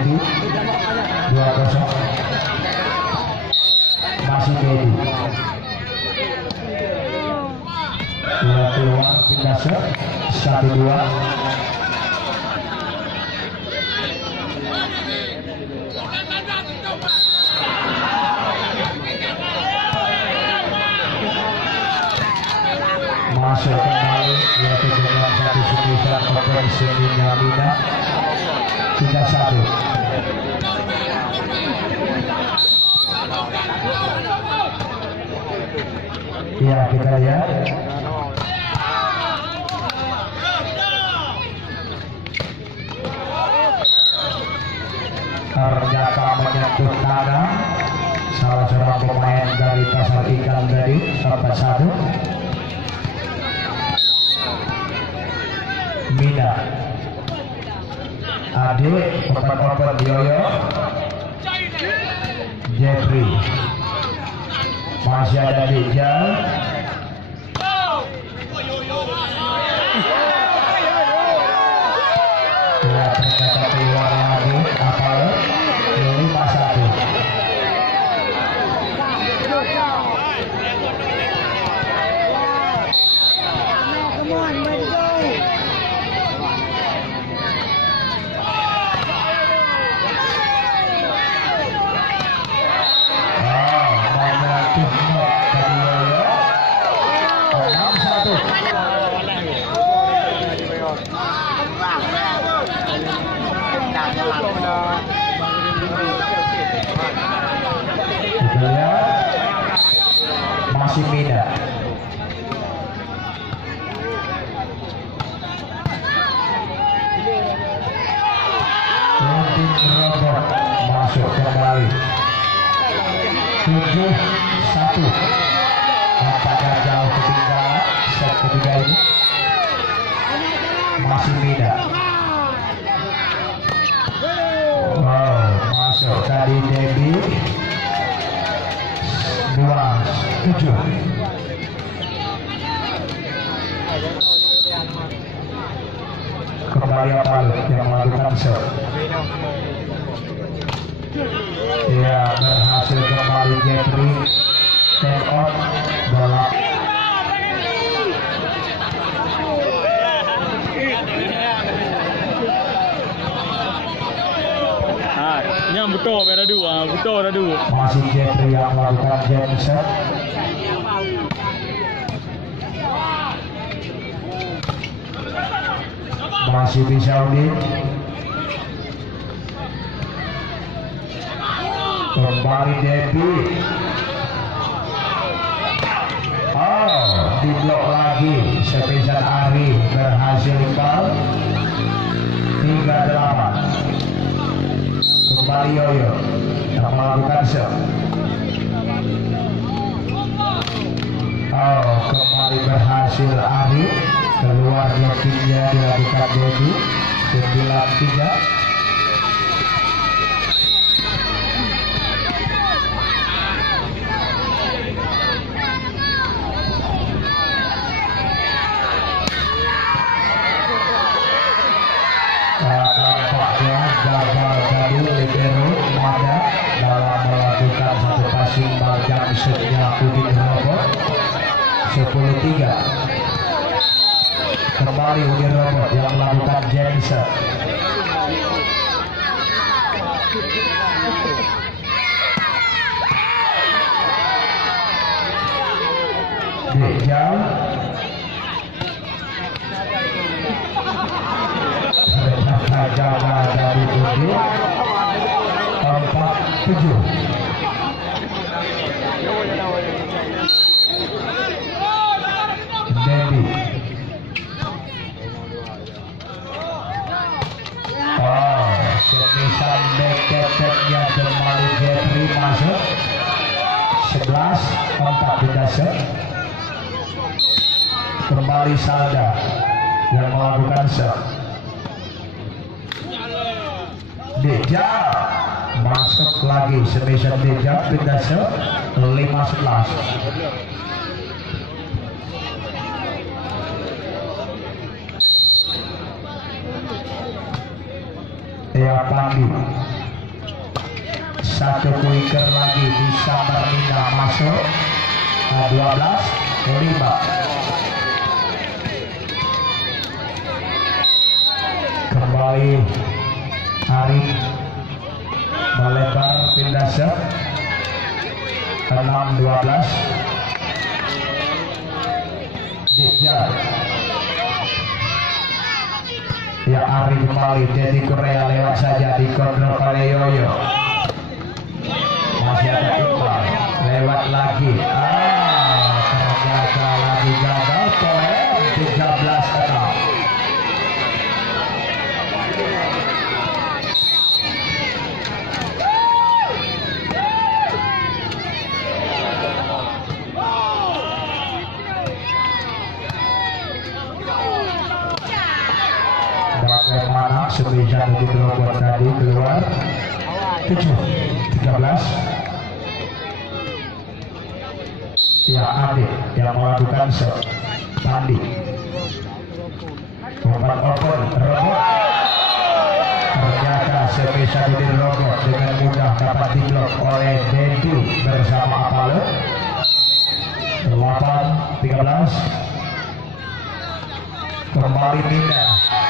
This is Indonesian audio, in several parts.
Dedi 2-0. Masih Dedi keluar pindah set 1-2. Masuk kembali yaitu dengan satu sembilan potensi Mina 3-1. Ya kita lihat ternyata menyentuh tangan salah seorang pemain dari Pasar Ikan tadi. 4-1. Mina Ade open Yoyo Jeffrey masih ada Dijal ya ternyata keluar lagi apa 5-1. Masih Mina Robert masuk kembali 7-1. Nampaknya jauh ketinggalan set ketiga ini. Masih Mina masuk tadi Debbie 2-7. Kembali Palu yang melakukan serve. Ya berhasil kembali Jeffrey take out bola. Yang betul pada dua, betul pada dua. Masih Jeffrey yang melakukan jam set. Masih Bisaudin kembali Debbie. Diblok lagi Sepisan Ari berhasil foul 3-8. Kembali Yoyo yang melakukan serve. Kembali berhasil Ari keluar blockingnya dilakukan Dedi 9-3. Nampaknya gagal dari libero Mada dalam melakukan satu passing bal jam setnya Udin Robot 10-3. Kembali Udin Robot yang melakukan Jensen. Dijal jaga dari Udin 4-7. Dedi semisan back-backnya kembali Jeffrey masuk 11-4 pindah set. Kembali Salda yang melakukan serve. Deja masuk lagi semisan Deja pindah serve 5-11. Ya Pandi satu quicker lagi bisa Marlina masuk 12-5. Kembali Arif melebar pindah set 6-12. Dijal ya Arif kembali jadi Korea lewat saja di kontrol oleh Yoyo. Masih ada Iqbal lewat lagi ternyata lagi gagal. Poin 13-6. Bagaimana semisal di kelompok tadi keluar 7-13. Ya Adik yang melakukan set. Pandi umpan open robot, ternyata semisal di robot dengan mudah dapat diblok oleh Dedi bersama Apale. 8-13. Kembali Mina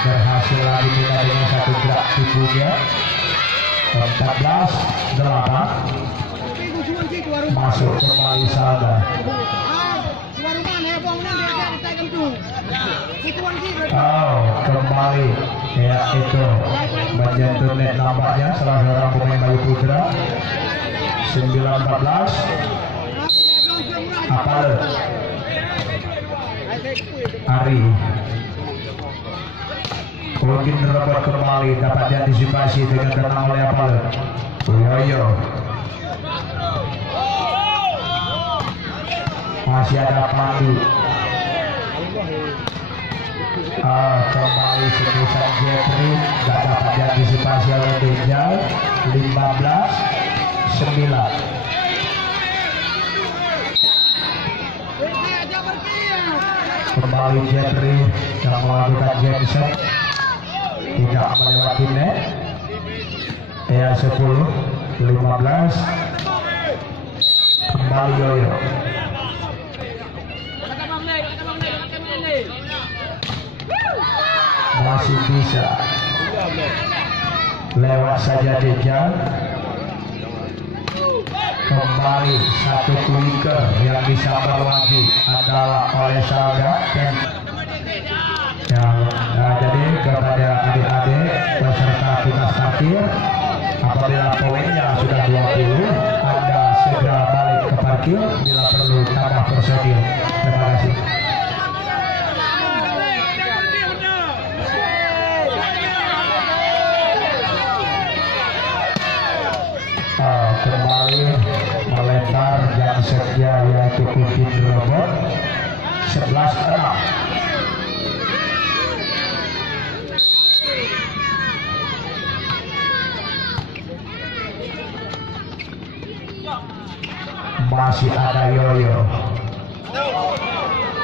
berhasil lagi Mina dengan satu gerak tipunya. 14-8. Masuk kembali Salda. Kembali ya itu menyentuh net nampaknya salah seorang pemain Bayu Putra. 9-14. Apale Ari mungkin robot kembali dapat diantisipasi dengan tenang oleh Apale. Yoyo masih ada Pandu. Kembali sebesar Jeffrey tidak dapat diantisipasi oleh Dejal. 15-9. Kembali Jeffrey yang melakukan Jackson tidak melewati net. Ya 10-15. Kembali Yoyo. Masih bisa lewat saja Dejal. Kembali satu quicker yang disambar lagi adalah oleh Salda. Jadi kepada adik-adik peserta tugas parkir, apabila poinnya sudah 20, Anda segera balik ke parkir bila perlu tambah personil. Terima kasih. Kembali melebar yang setia yaitu Kudin robot. 11-6. Masih ada Yoyo,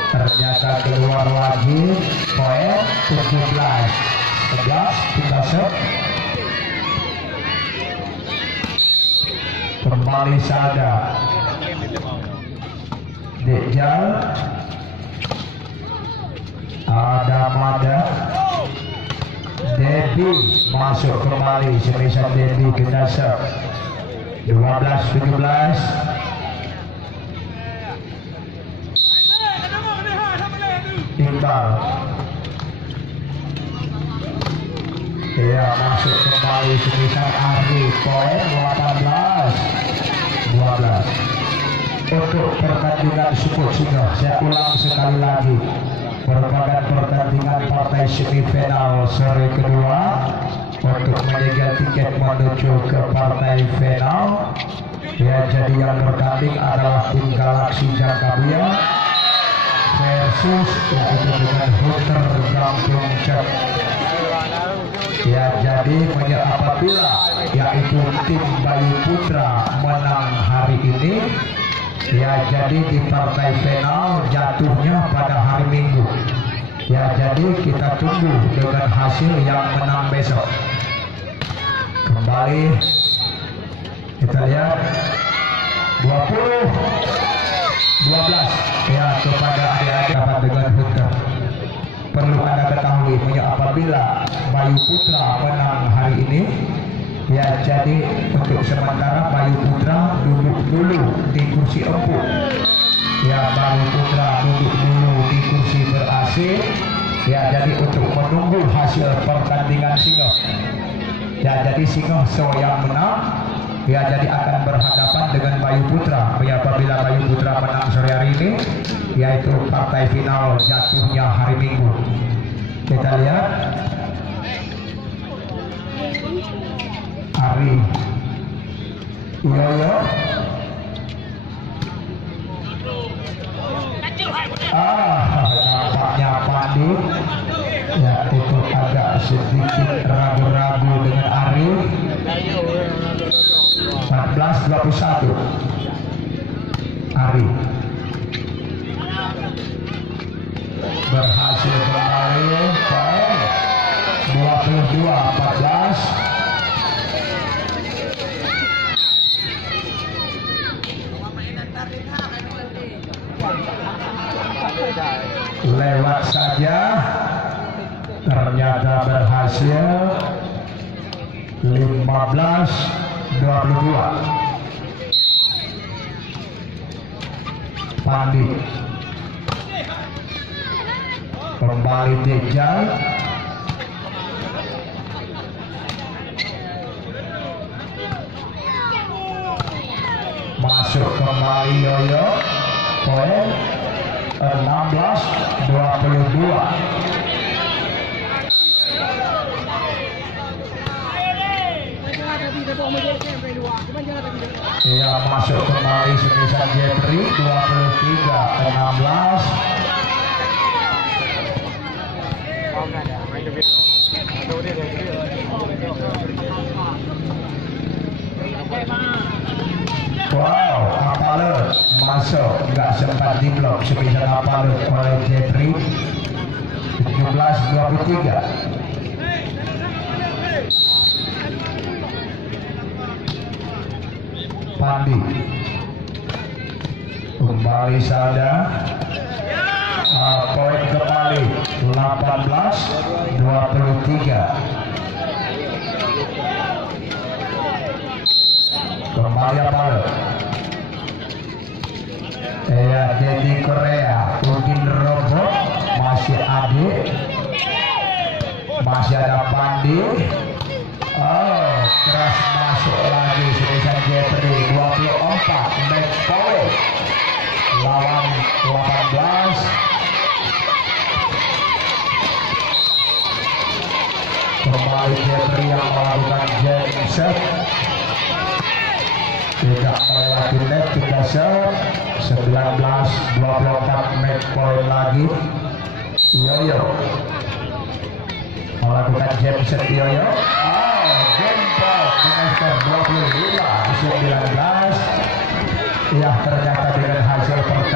ternyata keluar lagi. Poin 17-11. Tinggal set. Kembali Salda. Dejal ada Mada. Debbie masuk kembali semisal Debbie ke dasar. 12-17. Iqbal ya masuk kembali semisal Ardi. Poin 18-12. Untuk pertandingan support sudah saya ulang sekali lagi, merupakan pertandingan partai semifinal sore kedua untuk menjaga tiket menuju ke partai final. Ya, jadi yang bertanding adalah tim Galaksi Jangkabia versus yaitu dengan Hunter Gampung Cek. Ya, jadi apabila yaitu tim Bayu Putra menang hari ini, ya jadi di partai final jatuhnya pada hari Minggu. Ya, jadi kita tunggu dengan hasil yang menang besok. Kembali kita ya kepada adik-adik dapat dengan Hunter. Perlu Anda ketahui bahwa apabila Bayu Putra menang hari ini, ya jadi untuk sementara Bayu Putra duduk dulu di kursi empuk. Ya, Bayu Putra duduk dulu di kursi ber-AC. Ya, jadi untuk menunggu hasil pertandingan Singo. Ya, jadi Singo yang menang, ya jadi akan berhadapan dengan Bayu Putra. Ya, apabila Bayu Putra menang sore hari ini, yaitu partai final jatuhnya hari Minggu. Kita lihat Ari Yoyo. Nampaknya Pandi, ya itu agak sedikit ragu-ragu dengan Ari. 14-21 Ari berhasil kembali poin 22-14. Lewat saja, ternyata berhasil 15-22. Pandi kembali Dejal, masuk kembali Yoyo, poin 16-22. Ya, masuk kembali Semisan Jeffrey 23-16. Wow, Apale masuk, nggak sempat diblok Semisan Apale oleh Jeffrey 17-23. Pandi kembali Salda, poin kembali 18-23. Kembali Apale, ya Dedi Korea, Udin Robo, masih Adik, masih ada Pandi. Oh, keras masuk lagi Semisan Jeffrey 24 match point lawan 18. Kembali Jeffrey yang melakukan jam set, tidak melewati net, tidak set. 19-24 match point lagi. Yoyo melakukan jam set. Yoyo game point dengan skor 25-19. Ya, ternyata dengan hasil pertandingan